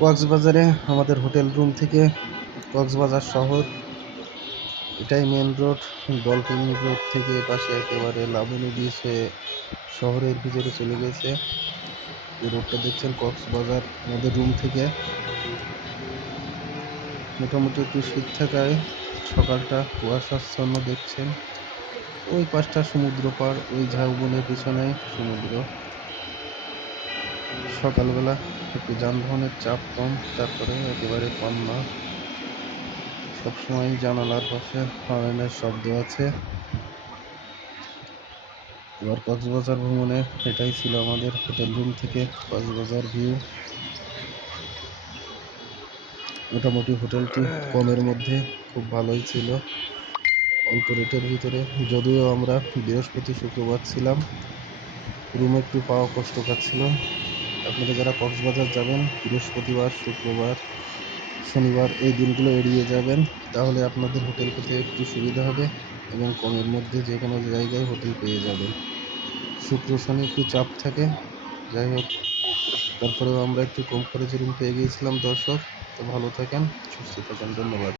কক্সবাজারে আমাদের hotel room থেকে কক্সবাজার শহর, এটাই মেন রোড। ডলফিন রোড থেকে এপাশে একেবারে লাবণী বিচ হয়ে শহরের ভিতরে চলে গেছে। এই রোডটা দেখছেন কক্সবাজার আমাদের রুম থেকে। মোটামুটি একটু শীত থাকায় সকালটা কুয়াশাচ্ছন্ন দেখছেন। ওই পাশটা সমুদ্র পার, ওই ঝাউবনের পিছনে সমুদ্র। সকালবেলা একটু যানবাহনের চাপ কম, তারপরে একেবারে পান্না। সবসময় জানালার পাশে হর্নের শব্দ আছে। এবার কক্সবাজার ভ্রমণে এটাই ছিল আমাদের হোটেল রুম থেকে কক্সবাজার ভিউ। মোটামুটি হোটেলটি কমের মধ্যে খুব ভালোই ছিল, অল্প রেটের ভিতরে। যদিও আমরা বৃহস্পতি শুক্রবার ছিলাম, রুম একটু পাওয়া কষ্টকর ছিল। আপনারা যারা কক্সবাজার যাবেন বৃহস্পতিবার, শুক্রবার, শনিবার এই দিনগুলো এড়িয়ে যাবেন, তাহলে আপনাদের হোটেল পেতে একটু সুবিধা হবে এবং কমের মধ্যে যে কোনো জায়গায় হোটেল পেয়ে যাবেন। শুক্র শনি একটু চাপ থাকে, যাই হোক তারপরেও আমরা একটু কম খরচে রুম পেয়ে গিয়েছিলাম। দর্শক, তো ভালো থাকেন, সুস্থ থাকেন, ধন্যবাদ।